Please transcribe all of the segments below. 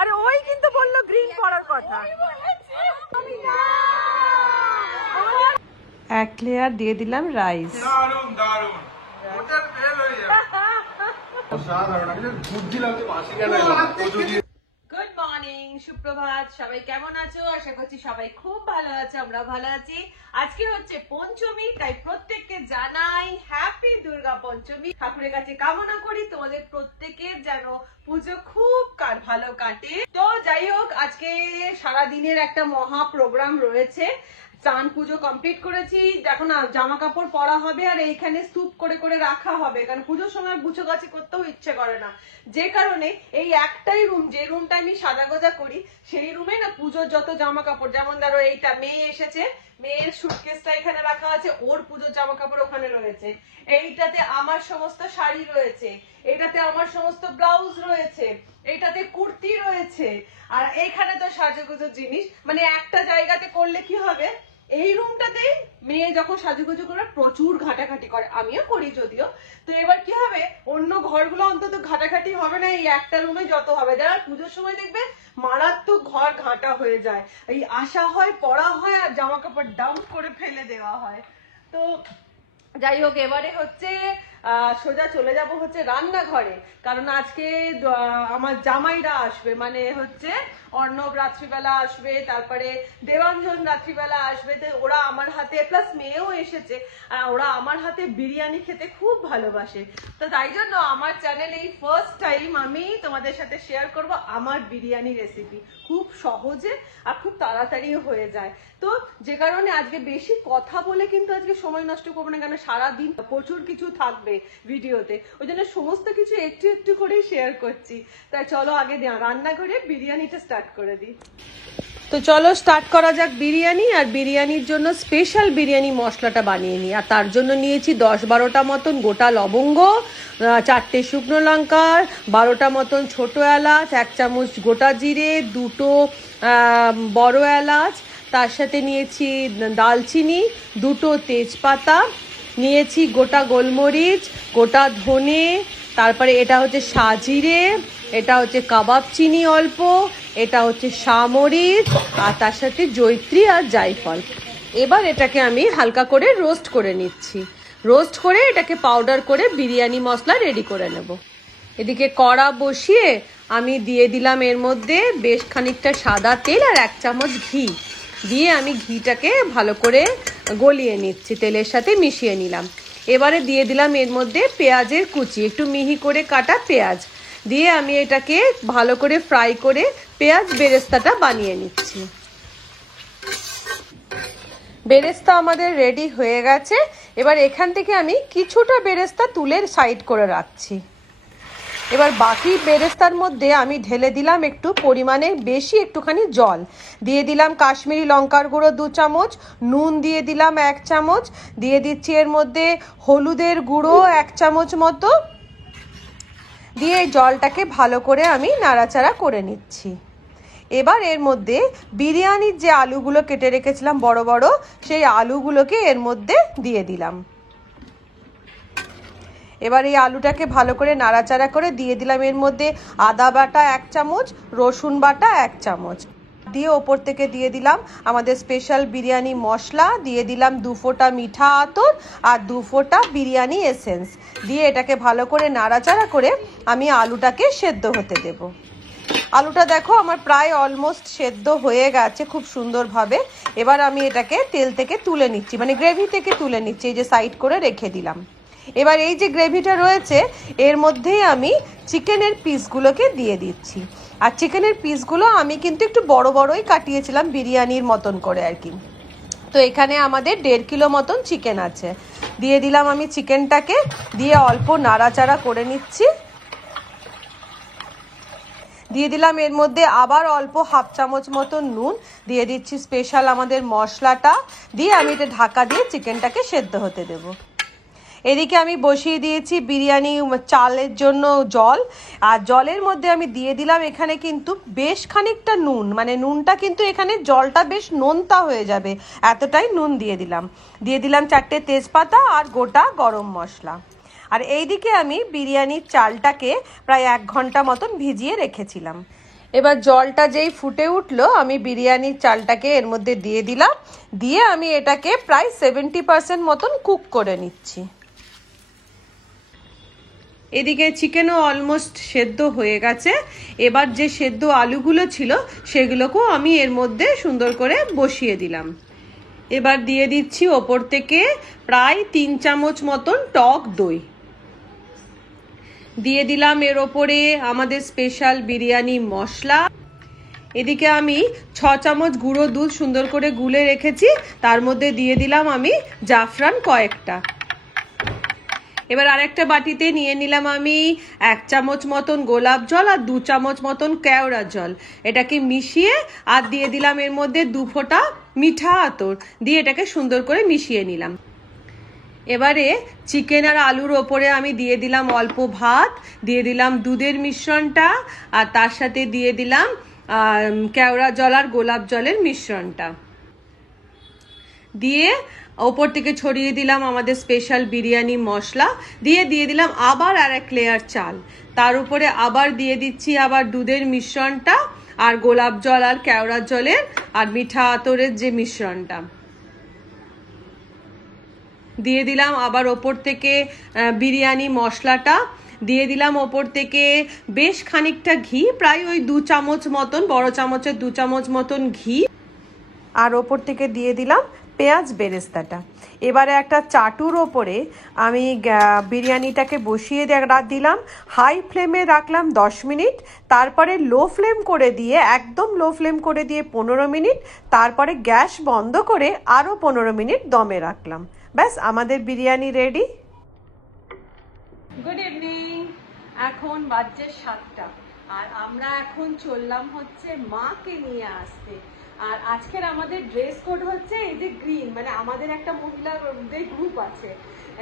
আরে ওই কিন্তু বললো গ্রিন পরার কথা। এক লেয়ার দিয়ে দিলাম রাইস। দারুন দারুন, ওটা ফেল হয়ে যাবে। অসাধারণ, আমি বুদ্ধি লাগছে মাসি কেন এলো। গুড মর্নিং, সুপ্রভাত। সবাই কেমন আছো? আশা করছি সবাই খুব ভালো আছে, আমরা ভালো আছি। আজকে হচ্ছে পঞ্চমী, তাই প্রত্যেককে জানাই হ্যাপি দুর্গা পঞ্চমী। ঠাকুরের কাছে কামনা করি তোমাদের প্রত্যেকের যেন পুজো খুব ভালো কাটে। তো যাই হোক, আজকে সারা দিনের একটা মহা প্রোগ্রাম রয়েছে। চান পুজো কমপ্লিট করেছি, দেখো না জামা কাপড় পরা হবে আর এইখানে স্তূপ করে করে রাখা হবে, কারণ পুজোর সময় গুছোগাছি করতেও ইচ্ছে করে না। যে কারণে এই একটাই রুম, যে রুমটা আমি সাজা গোজা করি, সেই রুমে না পুজোর যত জামা কাপড়, যেমন ধরো এইটা মেয়ে এসেছে, মেয়ের সুটকেসটা এখানে রাখা আছে, ওর পুজোর জামা কাপড় ওখানে রয়েছে। এইটাতে আমার সমস্ত শাড়ি রয়েছে, এটাতে আমার সমস্ত ব্লাউজ রয়েছে, এইটাতে কুর্তি রয়েছে, আর এইখানে তো সাজুগুজোর জিনিস। মানে একটা জায়গাতে করলে কি হবে, এই রুমটাতে মেয়ে যখন সাজুগুজু করে প্রচুর ঘাটাঘাটি করে, আমিও করি যদিও। তো এবার কি হবে, অন্য ঘরগুলো অন্তত ঘাটাঘাটি হবে না, এই একটা রুমে যত হবে। যারা পুজোর সময় দেখবে মারাত্মক ঘর ঘাটা হয়ে যায়, এই আসা হয়, পড়া হয়, আর জামা কাপড় ডাম্প করে ফেলে দেওয়া হয়। তো যাই হোক, এবারে হচ্ছে সোজা চলে যাব হচ্ছে রান্নাঘরে, কারণ আজকে আমার জামাইরা আসবে, মানে হচ্ছে অর্ণব রাত্রিবেলা আসবে, তারপরে দেবাঞ্জন রাত্রিবেলা আসবে। তো ওরা আমার হাতে, প্লাস মেয়েও এসেছে, আর ওরা আমার হাতে বিরিয়ানি খেতে খুব ভালোবাসে। তো তাই জন্য আমার চ্যানেলে এই ফার্স্ট টাইম আমি তোমাদের সাথে শেয়ার করব আমার বিরিয়ানি রেসিপি। খুব সহজে আর খুব তাড়াতাড়িও হয়ে যায়। তো যে কারণে আজকে বেশি কথা বলে কিন্তু আজকে সময় নষ্ট করবো না, কারণ সারাদিন প্রচুর কিছু থাকবে ভিডিওতে, ওই জন্য সমস্ত কিছু একটু একটু করেই শেয়ার করছি। তাই চলো আগে রান্নাঘরে বিরিয়ানিটা স্টার্ট করে দিই। তো চলো স্টার্ট করা যাক বিরিয়ানি। আর বিরিয়ানির জন্য স্পেশাল বিরিয়ানি মশলাটা বানিয়ে নিই। আর তার জন্য নিয়েছি 10-12টা মতন গোটা লবঙ্গ, 4টে শুকনো লঙ্কা, 12টা মতন ছোট এলাচ, 1 চামচ গোটা জিরে, 2টো বড় এলাচ, তার সাথে নিয়েছি দালচিনি, 2টো তেজপাতা, নিয়েছি গোটা গোলমরিচ, গোটা ধনে, তারপরে এটা হচ্ছে সাজিরে, এটা হচ্ছে কাবাব চিনি অল্প, এটা হচ্ছে সামরিচ, আর তার সাথে জয়িত্রী আর জায়ফল। এবার এটাকে আমি হালকা করে রোস্ট করে নিচ্ছি। রোস্ট করে এটাকে পাউডার করে বিরিয়ানি মশলা রেডি করে নেব। এদিকে কড়া বসিয়ে আমি দিয়ে দিলাম এর মধ্যে বেশ খানিকটা সাদা তেল আর 1 চামচ ঘি দিয়ে আমি ঘিটাকে ভালো করে গলিয়ে নিচ্ছি, তেলের সাথে মিশিয়ে নিলাম। এবারে দিয়ে দিলাম এর মধ্যে পেঁয়াজের কুচি, একটু মিহি করে কাটা পেঁয়াজ দিয়ে আমি এটাকে ভালো করে ফ্রাই করে পেঁয়াজ বেরেস্তাটা বানিয়ে নিচ্ছি। বেরেস্তা আমাদের রেডি হয়ে গেছে। এবার এখান থেকে আমি কিছুটা বেরেস্তা তুলে সাইড করে রাখছি। এবার বাকি বেরেস্তার মধ্যে আমি ঢেলে দিলাম একটু পরিমাণে বেশি একটুখানি জল, দিয়ে দিলাম কাশ্মীরি লঙ্কার গুঁড়ো 2 চামচ, নুন দিয়ে দিলাম 1 চামচ, দিয়ে দিচ্ছি এর মধ্যে হলুদের গুঁড়ো 1 চামচ মতো, দিয়ে জলটাকে ভালো করে আমি নাড়াচাড়া করে নিচ্ছি। এবার এর মধ্যে বিরিয়ানির যে আলুগুলো কেটে রেখেছিলাম বড় বড়, সেই আলুগুলোকে এর মধ্যে দিয়ে দিলাম। এবার এই আলুটাকে ভালো করে নাড়াচাড়া করে দিয়ে দিলাম এর মধ্যে আদা বাটা 1 চামচ, রসুন বাটা 1 চামচ দিয়ে ওপর থেকে দিয়ে দিলাম আমাদের স্পেশাল বিরিয়ানি মশলা, দিয়ে দিলাম 2 ফোঁটা মিঠা আতর আর 2 ফোঁটা বিরিয়ানি এসেন্স দিয়ে এটাকে ভালো করে নাড়াচাড়া করে আমি আলুটাকে সেদ্ধ হতে দেব। আলুটা দেখো আমার প্রায় অলমোস্ট সেদ্ধ হয়ে গেছে খুব সুন্দরভাবে। এবার আমি এটাকে তেল থেকে তুলে নিচ্ছি, মানে গ্রেভি থেকে তুলে নিচ্ছি, এই যে সাইড করে রেখে দিলাম। এবার এই যে গ্রেভিটা রয়েছে এর মধ্যেই আমি চিকেনের পিসগুলোকে দিয়ে দিচ্ছি। আর চিকেনের পিসগুলো আমি কিন্তু একটু বড় বড়ই কাটিয়েছিলাম বিরিয়ানির মতন করে আর কি। তো এখানে আমাদের 1.5 কিলো মতন চিকেন আছে। দিয়ে দিলাম আমি চিকেনটাকে, দিয়ে অল্প নাড়াচাড়া করে নিচ্ছি। দিয়ে দিলাম এর মধ্যে আবার অল্প 1/2 চামচ মতো নুন, দিয়ে দিচ্ছি স্পেশাল আমাদের মশলাটা, দিয়ে আমি এটা ঢাকা দিয়ে চিকেনটাকে সেদ্ধ হতে দেবো। এদিকে আমি বসিয়ে দিয়েছি বিরিয়ানি চালের জন্য জল, আর জলের মধ্যে আমি দিয়ে দিলাম এখানে কিন্তু বেশ খানিকটা নুন, মানে নুনটা কিন্তু এখানে জলটা বেশ নোনতা হয়ে যাবে, এতটাই নুন দিয়ে দিলাম। দিয়ে দিলাম 4টে তেজপাতা আর গোটা গরম মশলা। আর এইদিকে আমি বিরিয়ানির চালটাকে প্রায় 1 ঘন্টা মতন ভিজিয়ে রেখেছিলাম। এবার জলটা যেই ফুটে উঠলো আমি বিরিয়ানির চালটাকে এর মধ্যে দিয়ে দিলাম, দিয়ে আমি এটাকে প্রায় 70% মতন কুক করে নিচ্ছি। এদিকে চিকেনও অলমোস্ট সেদ্ধ হয়ে গেছে। এবার যে সেদ্ধ আলুগুলো ছিল সেগুলোকেও আমি এর মধ্যে সুন্দর করে বসিয়ে দিলাম। এবার দিয়ে দিচ্ছি ওপর থেকে প্রায় 3 চামচ মতন টক দই। দিয়ে দিলাম এর ওপরে আমাদের স্পেশাল বিরিয়ানি মশলা। এদিকে আমি 6 চামচ গুঁড়ো দুধ সুন্দর করে গুলে রেখেছি, তার মধ্যে দিয়ে দিলাম আমি জাফরান কয়েকটা। এবার আরেকটা বাটিতে নিয়ে নিলাম আমি 1 চামচ মতন গোলাপ জল আর 2 চামচ মতন কেওড়া জল। এটাকে মিশিয়ে আর দিয়ে দিলাম এর মধ্যে 2 ফোঁটা মিঠা আতর দিয়ে এটাকে সুন্দর করে মিশিয়ে নিলাম। এবারে চিকেন আর আলুর ওপরে আমি দিয়ে দিলাম অল্প ভাত, দিয়ে দিলাম দুধের মিশ্রণটা, আর তার সাথে দিয়ে দিলাম কেওড়া জল আর গোলাপ জলের মিশ্রণটা দিয়ে ওপর থেকে ছড়িয়ে দিলাম আমাদের স্পেশাল বিরিয়ানি মশলা, দিয়ে দিলাম আবার আর এক লেয়ার চাল, তার উপরে আবার দিয়ে দিচ্ছি আবার দুধের মিশ্রণটা আর গোলাপ জল আর কেওড়া জলের আর মিঠা আতরের যে মিশ্রণটা দিয়ে দিলাম। আবার ওপর থেকে বিরিয়ানি মশলাটা দিয়ে দিলাম, ওপর থেকে বেশ খানিকটা ঘি, প্রায় ওই 2 চামচ মতন, বড় চামচের 2 চামচ মতন ঘি, আর ওপর থেকে দিয়ে দিলাম পেঁয়াজ বেরেস্তাটা। এবারে একটা চাটুর ওপরে আমি বিরিয়ানিটাকে বসিয়ে দিলাম, হাই ফ্লেমে রাখলাম 10 মিনিট, তারপরে লো ফ্লেম করে দিয়ে, একদম লো ফ্লেম করে দিয়ে 15 মিনিট, তারপরে গ্যাস বন্ধ করে আরও 15 মিনিট দমে রাখলাম। ব্যাস আমাদের বিরিয়ানি রেডি। গুড ইভিনিং, এখন বাজছে 7টা আর আমরা এখন চললাম হচ্ছে মাকে নিয়ে আসতে। আর আজকের আমাদের ড্রেস কোড হচ্ছে এই যে গ্রিন, মানে আমাদের একটা মহিলাদের গ্রুপ আছে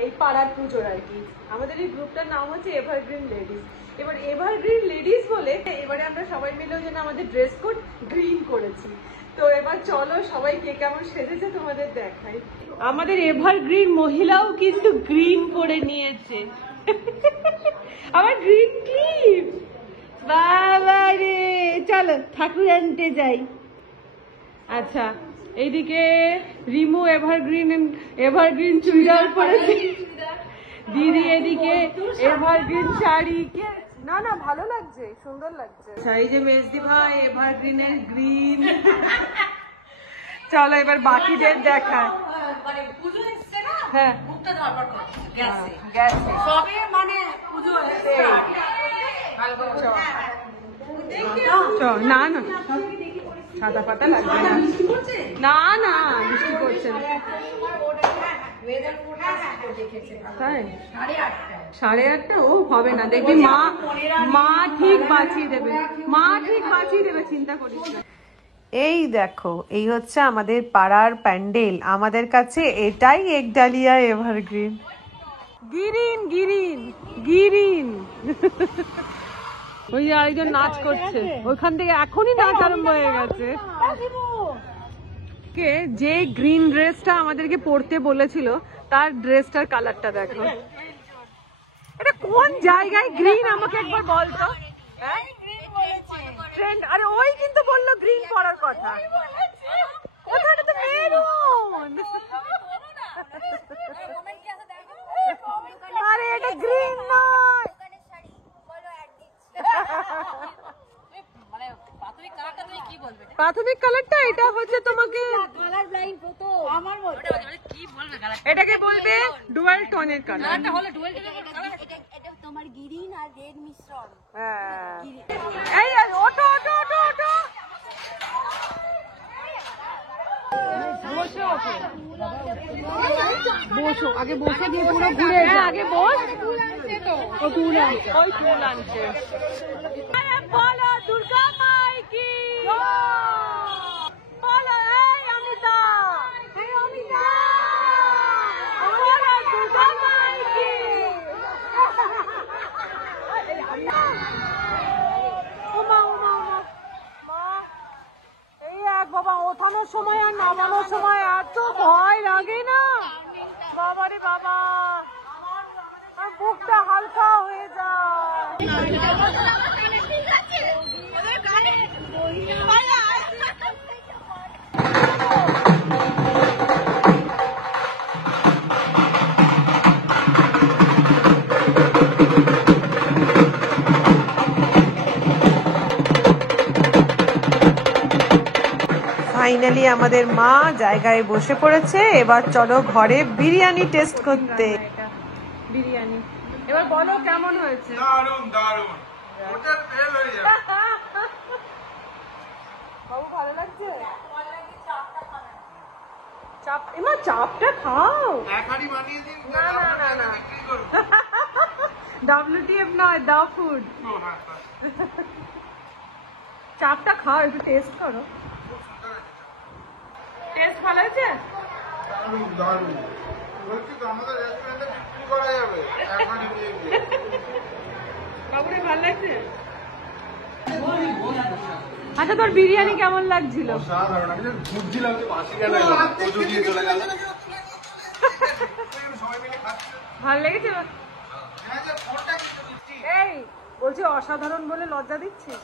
এই পাড়ার পুজোর আর কি, আমাদের এই গ্রুপটার নাম হচ্ছে এভারগ্রিন লেডিস। এবার এভারগ্রিন লেডিস বলে এবারে আমরা সবাই মিলে ওই জন্য আমাদের ড্রেস কোড গ্রিন করেছি। তো এবার চলো সবাই কে কেমন সেজেছে তোমাদের দেখাই। আমাদের এভারগ্রিন মহিলাও কিন্তু গ্রিন করে নিয়েছে। আমার গ্রিন ক্লিপ, বাবা রে, চলো ঠাকুর আনতে যাই। আচ্ছা, এইদিকে রিমু এভারগ্রিন চুড়িদার পরেছে, দিদি এদিকে এভারগ্রিন শাড়ি। না না, ভালো লাগছে, সুন্দর লাগছে। এই যে মেজদি ভাই এভারগ্রিনের গ্রিন। চলো এবার বাকিদের দেখায়। হ্যাঁ, না না সাদা পাতা লাগবে না, না বৃষ্টি পড়ছে না। তাই 8:30, ও হবে না, দেখবি মা ঠিক বাঁচিয়ে দেবে, চিন্তা করিস না। এই দেখো, এই হচ্ছে আমাদের পাড়ার প্যান্ডেল, আমাদের কাছে এটাই একডালিয়া এভারগ্রিন। গিরিন গিরিন গিরিন। ওই যে আরেকজন নাচ করছে ওইখান থেকে, এখনই নাচ আরম্ভ হয়ে গেছে। কে যে গ্রিন ড্রেসটা আমাদেরকে পরতে বলেছিল তার ড্রেসটার কালারটা দেখো। এটা কোন জায়গায় গ্রিন আমাকে একবার বলতো। ট্রেন্ড, আরে ওই কিন্তু বললো গ্রিন পরার কথা। ওখানে তো মেরুন। আরে এটা গ্রিন নয়। প্রাথমিক কালারটা এটা হচ্ছে, তোমাকে এটাকে বলবে ডুয়াল টোনের কালার। তোমার গ্রিন আর রেড মিশ্রণ। এই ওটো ওটো ওটো ওটো, বসো আগে, বসে দিয়ে পুরো ঘুরে আগে বস। ও ফুল আনছে, ওই ফুল আনছে। বলো দুর্গা মাই কি, বলো এই অমিতা, অমিতা বলো দুর্গা মাই কি। এই এক বাবা, ওঠানোর সময় আর নামানোর সময় এত ভয় লাগে না বাবারে বাবা, আর বুকটা হালকা হয়ে যায়। ফাইনালি আমাদের মা জায়গায় বসে পড়েছে। এবার চলো ঘরে বিরিয়ানি টেস্ট করতে। বিরিয়ানি এবার বলো কেমন হয়েছে? দারুণ দারুণ, হোটেল ফেল হয়ে যাবে। বাবু ভালো লাগছে? চাপ এমা চাপটা খাও। এক হাঁড়ি বানিয়ে দিন, না, না, না, না। বিক্রি করবো। WTF নয়, দাও ফুড। ও, হ্যাঁ, হ্যাঁ। চাপটা খাও, একটু টেস্ট করো। খুব সুন্দর হয়েছে। টেস্ট ভালো হয়েছে? দারুণ দারুণ, বলছি তো আমাদের রেস্টুরেন্টে বিক্রি করা যাবে এক হাঁড়ি নিয়ে গিয়ে। বাবুরে ভালো লাগছে? আচ্ছা তোর বিরিয়ানি কেমন লাগছিল? অসাধারণ, আমি যে বুদ্ধি লাগছে বাসি কেন এলো, পুজো দিয়ে চলে গেল। সবাই মিলে খাচ্ছে। ভালো লেগেছে? হ্যাঁ, যে ফোনটা কিন্তু মিষ্টি। এই বলছি অসাধারণ বলে লজ্জা দিচ্ছিস?